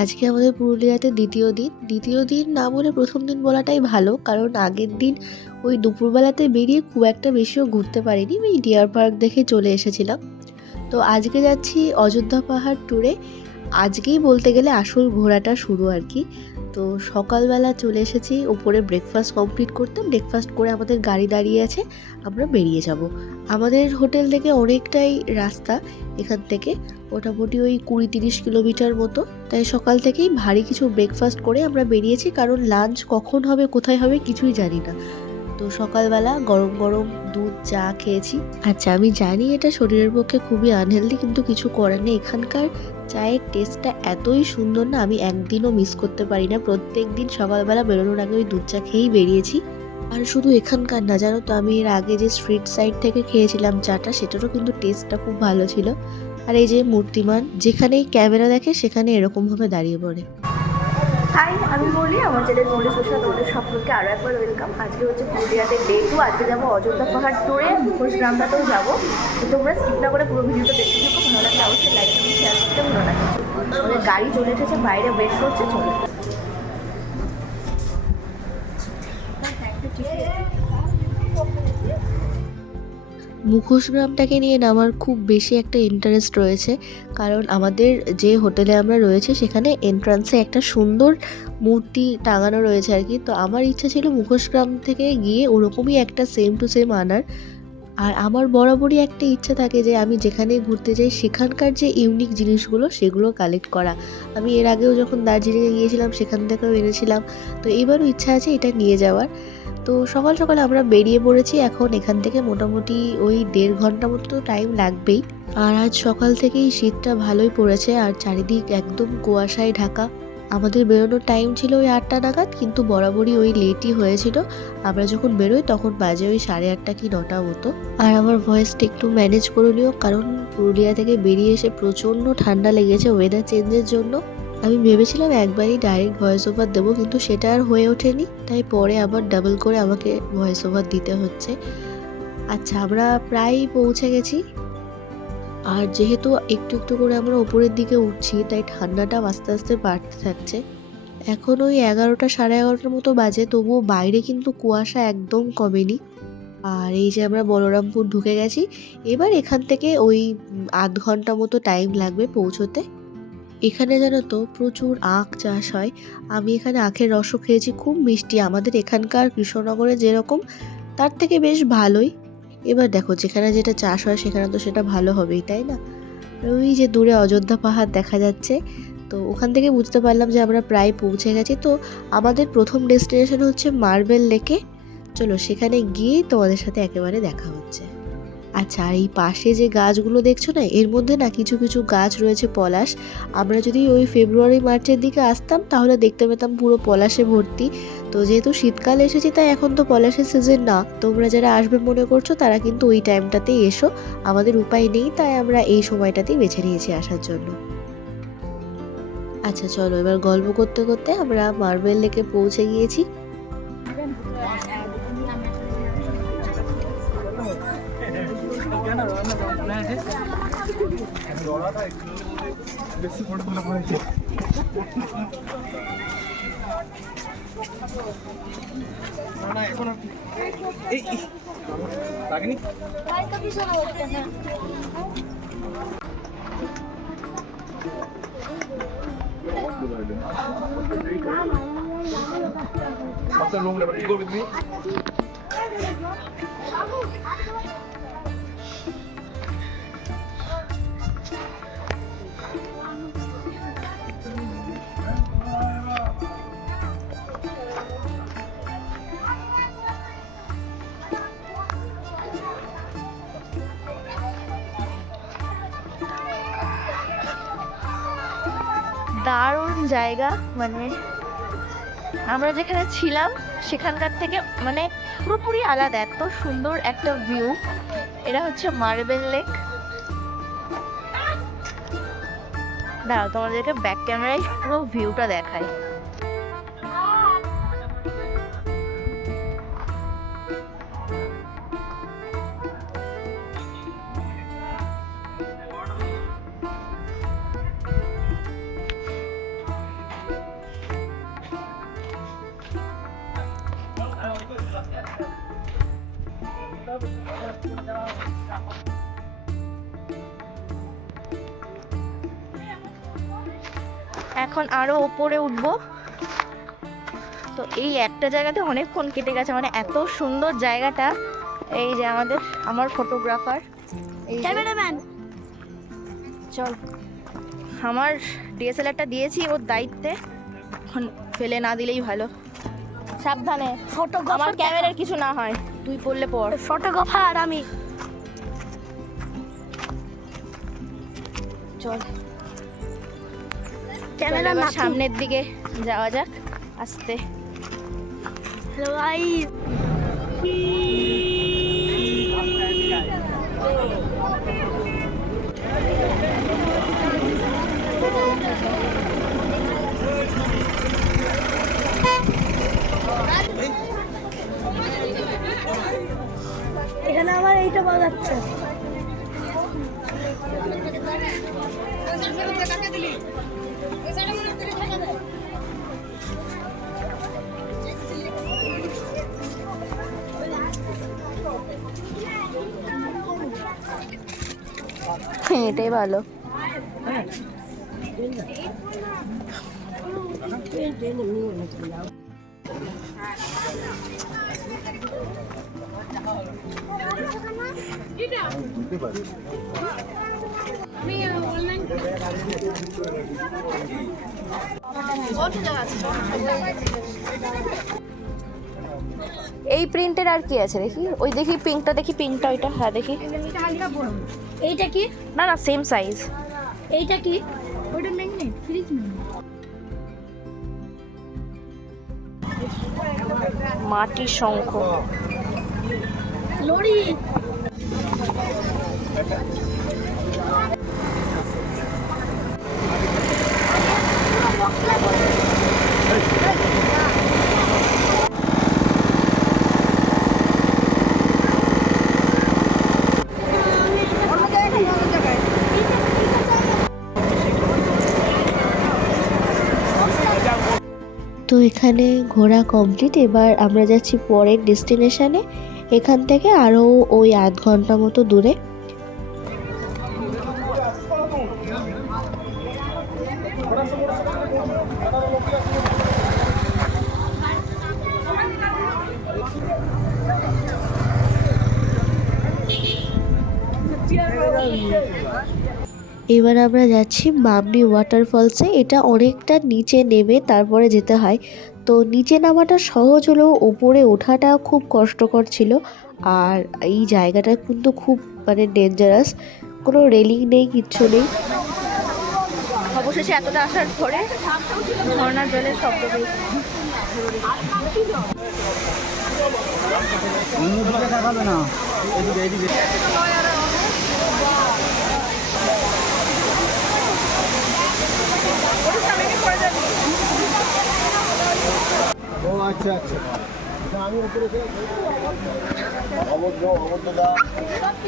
আজকে আমাদের পুরুলিয়াতে দ্বিতীয় দিন না বলে প্রথম দিন বলাটাই ভালো, কারণ আগের দিন ওই দুপুরবেলাতে বেরিয়ে খুব একটা বেশিও ঘুরতে পারিনি, ওই ডিয়ার পার্ক দেখে চলে এসেছিলাম। তো আজকে যাচ্ছি অযোধ্যা পাহাড় ট্যুরে। আজকেই বলতে গেলে আসল ঘোরাটা শুরু আর কি। তো সকালবেলা চলে এসেছি ওপরে ব্রেকফাস্ট কমপ্লিট করতে। ব্রেকফাস্ট করে আমাদের গাড়ি দাঁড়িয়ে আছে, আমরা বেরিয়ে যাব। আমাদের হোটেল থেকে অনেকটাই রাস্তা এখান থেকে, মোটামুটি ওই 20-30 কিলোমিটার মতো। তাই সকাল থেকেই ভারী কিছু ব্রেকফাস্ট করে আমরা বেরিয়েছি, কারণ লাঞ্চ কখন হবে কোথায় হবে কিছুই জানি না। তো সকালবেলা গরম গরম দুধ চা খেয়েছি। আচ্ছা, আমি জানি এটা শরীরের পক্ষে খুবই আনহেলদি, কিন্তু কিছু করার নেই। এখানকার চায়ের টেস্টটা এতই সুন্দর না, আমি একদিনও মিস করতে পারি না। প্রত্যেক দিন সকালবেলা বেরোনোর আগে ওই দুধ চা খেয়েই বেরিয়েছি। আর শুধু এখানকার না, জানো তো, আমি এর আগে যে স্ট্রিট সাইড থেকে খেয়েছিলাম চাটা, সেটারও কিন্তু টেস্টটা খুব ভালো ছিল। আর এই যে মূর্তিমান, যেখানেই ক্যামেরা দেখে সেখানে এরকমভাবে দাঁড়িয়ে পড়ে। হাই, আমি বলি আমার চ্যানেল মৌলি সোশ্যাল, তোমাদের সকলকে আরও একবার ওয়েলকাম। আজকে হচ্ছে পুরুলিয়াতে ডে 2। আজকে যাবো অযোধ্যা পাহাড় ট্যুরে, মুখোশ গ্রামটাতেও যাবো। তো তোমরা স্কিপ না করে পুরো ভিডিওটা দেখতে থাকো। ভালো লাগলে অবশ্যই লাইক এবং শেয়ার করতে ভুলো না। আমাদের গাড়ি চলে এসেছে, বাইরে ওয়েট করছে, চলে। মুখোশ গ্রামটাকে নিয়ে না আমার খুব বেশি একটা ইন্টারেস্ট রয়েছে, কারণ আমাদের যে হোটেলে আমরা রয়েছে সেখানে এন্ট্রান্সে একটা সুন্দর মূর্তি টাঙানো রয়েছে আর কি। তো আমার ইচ্ছা ছিল মুখোশ গ্রাম থেকে গিয়ে ওরকমই একটা সেম টু সেম আনার। আর আমার বরাবরই একটা ইচ্ছা থাকে যে আমি যেখানে ঘুরতে যাই সেখানকার যে ইউনিক জিনিসগুলো সেগুলো কালেক্ট করা। আমি এর আগেও যখন দার্জিলিংয়ে গিয়েছিলাম সেখান থেকেও এনেছিলাম, তো এবারও ইচ্ছা আছে এটা নিয়ে যাওয়ার। তো সকাল সকাল আমরা বেরিয়ে পড়েছি। এখন এখান থেকে মোটামুটি ওই 1.5 ঘন্টা মতো টাইম লাগবেই। আর আজ সকাল থেকেই শীতটা ভালোই পড়েছে, আর চারিদিক একদম কুয়াশায় ঢাকা। আমাদের বেরোনোর টাইম ছিল ওই 8টা নাগাদ, কিন্তু বরাবরই ওই লেটই হয়েছিল। আমরা যখন বেরোই তখন বাজে ওই 8:30 কি 9টা মতো। আর আমার ভয়েসটা একটু ম্যানেজ করে নিও, কারণ পুরুলিয়া থেকে বেরিয়ে এসে প্রচণ্ড ঠান্ডা লেগেছে ওয়েদার চেঞ্জের জন্য। আমি ভেবেছিলাম একবারই ডাইরেক্ট ভয়েস ওভার দেবো, কিন্তু সেটা আর হয়ে ওঠেনি, তাই পরে আবার ডাবল করে আমাকে ভয়েস ওভার দিতে হচ্ছে। আচ্ছা, আমরা প্রায় পৌঁছে গেছি। আর যেহেতু একটু একটু করে আমরা ওপরের দিকে উঠছি, তাই ঠান্ডাটাও আস্তে আস্তে বাড়তে থাকছে। এখন ওই 11টা 11:30টার মতো বাজে, তবুও বাইরে কিন্তু কুয়াশা একদম কমেনি। আর এই যে আমরা বলরামপুর ঢুকে গেছি। এবার এখান থেকে ওই 8 ঘন্টা মতো টাইম লাগবে পৌঁছোতে। এখানে জানো তো প্রচুর আখ চাষ হয়। আমি এখানে আখের রসও খেয়েছি, খুব মিষ্টি। আমাদের এখানকার কৃষ্ণনগরে যেরকম, তার থেকে বেশ ভালোই। এবার দেখো, যেখানে যেটা চাষ হয় সেখানে তো সেটা ভালো হবেই, তাই না? ওই যে দূরে অযোধ্যা পাহাড় দেখা যাচ্ছে, তো ওখান থেকে বুঝতে পারলাম যে আমরা প্রায় পৌঁছে গেছি। তো আমাদের প্রথম ডেস্টিনেশন হচ্ছে মার্বেল লেকে। চলো সেখানে গিয়েই তোমাদের সাথে একেবারে দেখা হচ্ছে। আচ্ছা, আর এই পাশে যে গাছগুলো দেখছো না, এর মধ্যে না কিছু কিছু গাছ রয়েছে পলাশ। আমরা যদি ওই ফেব্রুয়ারি মার্চের দিকে আসতাম তাহলে দেখতে পেতাম পুরো পলাশে ভর্তি। তো যেহেতু শীতকাল এসেছি, তাই এখন তো পলাশের সিজন না। তোমরা যারা আসবে মনে করছো তারা কিন্তু ওই টাইমটাতেই এসো। আমাদের উপায় নেই, তাই আমরা এই সময়টাতেই বেছে নিয়েছি আসার জন্য। আচ্ছা চলো, এবার গল্প করতে করতে আমরা মার্বেল লেকে পৌঁছে গিয়েছি। দারুণ জায়গা, মানে আমরা যেখানে ছিলাম সেখানকার থেকে মানে পুরোপুরি আলাদা। এত সুন্দর একটা ভিউ। এটা হচ্ছে মার্বেল লেক। দাঁড়াও, তোমাদেরকে ব্যাক ক্যামেরায় পুরো ভিউটা দেখাই। এখন আরো ওপরে উঠবো। তো এই একটা জায়গাতে অনেকক্ষণ কেটে গেছে, মানে এত সুন্দর জায়গাটা। এই যে আমার ফটোগ্রাফার, এই ক্যামেরাম্যান, চল। আমার ডিএসএলআরটা দিয়েছি ওর দায়িত্বে, এখন ফেলে না দিলেই ভালো। সাবধানে, আমার ক্যামেরার কিছু না হয়, তুই পড়লে পড়। ফটোগ্রাফার আমি, চল ক্যামেরা সামনের দিকে যাওয়া যাক আস্তে। হ্যালো গাইস, এখানে আমার এইটা পাওয়া যাচ্ছে। এটাই ভালো। এই প্রিন্টের আর কি আছে দেখি, ওই দেখি পিঙ্কটা, দেখি পিঙ্কটা, ওইটা হ্যাঁ দেখি। এইটা কি? না না সেম সাইজ। এইটা কি? ওটা ম্যাগনেট, ফ্রিজ ম্যাগনেট। মাটির শঙ্খ, লরি। তো এখানে ঘোরা কমপ্লিট, এবার আমরা যাচ্ছি পরের ডেস্টিনেশনে। এখান থেকে আরও ওই আধ ঘন্টা মতো দূরে। এবার আমরা যাচ্ছি মামনি ওয়াটারফলসে। এটা অনেকটা নিচে নেমে তারপরে যেতে হয়, তো নিচে নামাটা সহজ হলেও ওপরে ওঠাটা খুব কষ্টকর ছিল। আর এই জায়গাটা কিন্তু খুব মানে ডেঞ্জারাস, কোনো রেলিং নেই, কিচ্ছু নেই। অবশেষে এতটা আসার পরে ঝর্ণার জলের শব্দ পেয়েছি। ও আচ্ছা আচ্ছা, আমি উপরে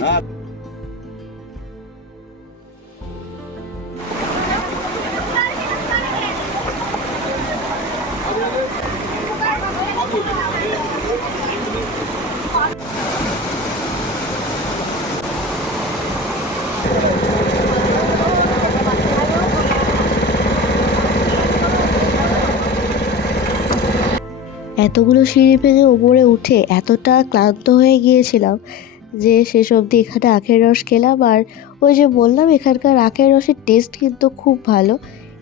হ্যাঁ। এতগুলো সিঁড়ি ভেঙে উপরে উঠে এতটা ক্লান্ত হয়ে গিয়েছিলাম যে শেষ অবধি এখানে আখের রস খেলাম। আর ওই যে বললাম, এখানকার আখের রসের টেস্ট কিন্তু খুব ভালো।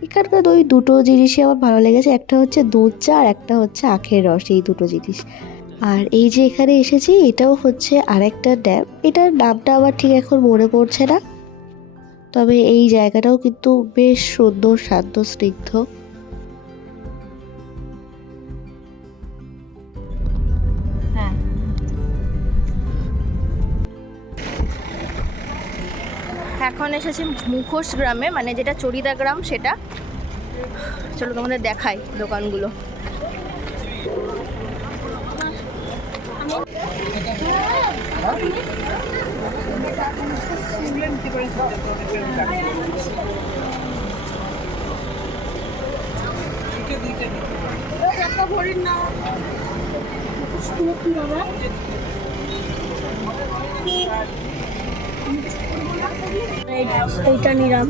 এখানকার ওই দুটো জিনিসই আমার ভালো লেগেছে, একটা হচ্ছে দুধ চা আর একটা হচ্ছে আখের রস, এই দুটো জিনিস। আর এই যে এখানে এসেছি, এটাও হচ্ছে আরেকটা ড্যাম, এটার নামটা আমার ঠিক এখন মনে পড়ছে না, তবে এই জায়গাটাও কিন্তু বেশ সুন্দর, শান্ত, স্নিগ্ধ। এখন এসেছি মুখোশ গ্রামে, মানে যেটা চড়িদা গ্রাম সেটা। চলো তোমাদের দেখাই দোকানগুলো। এইটা নিলাম।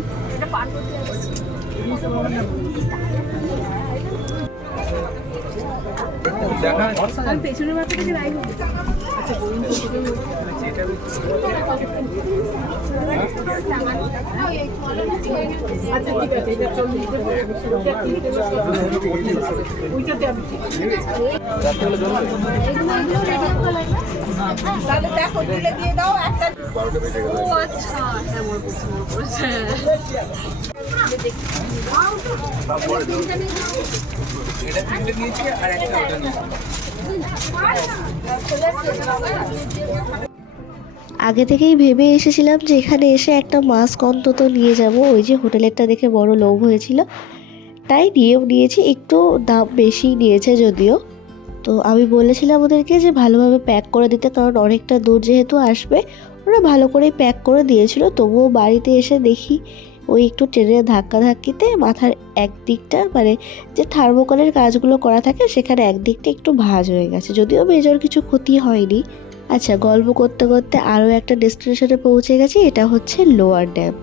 আগে থেকেই ভেবে এসেছিলাম যে এখানে এসে একটা মাস্ক অন্তত নিয়ে যাব, ওই যে হোটেলেরটা দেখে বড় লোভ হয়েছিল, তাই নিয়েও নিয়েছি। একটু দাম বেশি নিয়েছে যদিও। তো আমি বলেছিলাম ওদেরকে যে ভালোভাবে প্যাক করে দিতে, কারণ অনেকটা দূর যেহেতু আসবে। ওরা ভালো করেই প্যাক করে দিয়েছিল। তবুও বাড়িতে এসে দেখি ওই একটু ট্রেনের ধাক্কাধাক্কিতে মাথার একদিকটা, মানে যে থার্মোকলের কাজগুলো করা থাকে সেখানে একদিকটা একটু ভাঁজ হয়ে গেছে, যদিও মেজর কিছু ক্ষতি হয়নি। আচ্ছা, গল্প করতে করতে আরও একটা ডেস্টিনেশনে পৌঁছে গেছি, এটা হচ্ছে লোয়ার ড্যাম।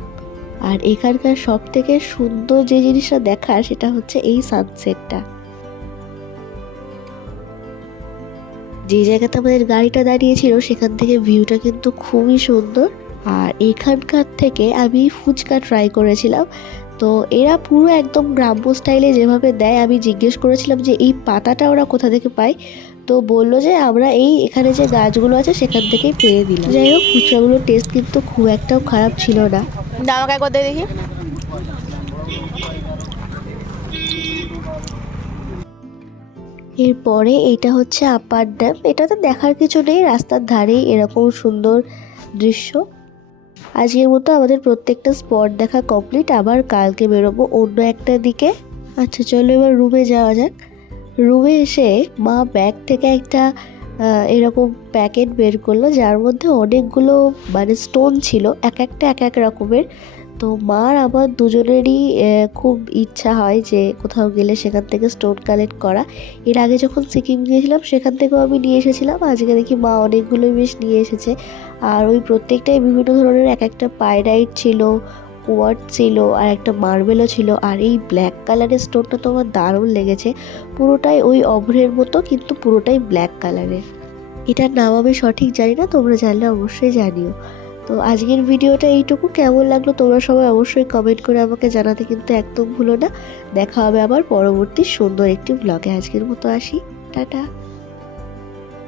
আর এখানকার সব থেকে সুন্দর যে জিনিসটা দেখার সেটা হচ্ছে এই সানসেটটা। যে জায়গাতে আমাদের গাড়িটা দাঁড়িয়েছিল সেখান থেকে ভিউটা কিন্তু খুবই সুন্দর। আর এখানকার থেকে আমি ফুচকা ট্রাই করেছিলাম। তো এরা পুরো একদম গ্রাম্য স্টাইলে যেভাবে দেয়, আমি জিজ্ঞেস করেছিলাম যে এই পাতাটা ওরা কোথা থেকে পায়। তো বললো যে আমরা এই এখানে যে গাছগুলো আছে সেখান থেকেই পেয়ে দিলাম। যাই হোক, ফুচকাগুলোর টেস্ট কিন্তু খুব একটাও খারাপ ছিল না। আমাকে একবার দেখি। এরপরে এইটা হচ্ছে আপার ড্যাম। এটা তো দেখার কিছু নেই, রাস্তার ধারেই এরকম সুন্দর দৃশ্য। আজকের মতো আমাদের প্রত্যেকটা স্পট দেখা কমপ্লিট। আবার কালকে বেরোবো অন্য একটা দিকে। আচ্ছা চলো এবার রুমে যাওয়া যাক। রুমে এসে মা ব্যাগ থেকে একটা এরকম প্যাকেট বের করলো, যার মধ্যে অনেকগুলো মানে স্টোন ছিল, এক একটা এক এক রকমের। তো মার আমার দুজনেরই খুব ইচ্ছা হয় যে কোথাও গেলে সেখান থেকে স্টোন কালেক্ট করা। এর আগে যখন সিকিম গিয়েছিলাম সেখান থেকেও আমি নিয়ে এসেছিলাম। আজকে দেখি মা অনেকগুলোই বেশ নিয়ে এসেছে। আর ওই প্রত্যেকটাই বিভিন্ন ধরনের, এক একটা পাইরাইট ছিল, কোয়ার্টজ ছিল, আর একটা মার্বেলও ছিল। আর এই ব্ল্যাক কালারের স্টোনটা তো আমার দারুণ লেগেছে। পুরোটাই ওই অভ্রের মতো, কিন্তু পুরোটাই ব্ল্যাক কালারের। এটার নাম আমি সঠিক জানি না, তোমরা জানলে অবশ্যই জানিও। তো আজকের ভিডিওটা এইটুকু। কেমন লাগলো তোমরা সবাই অবশ্যই কমেন্ট করে আমাকে জানাতে কিন্তু একদম ভুলো না। দেখা হবে আবার পরবর্তী সুন্দর একটি ব্লগে। আজকের মতো আসি, টাটা।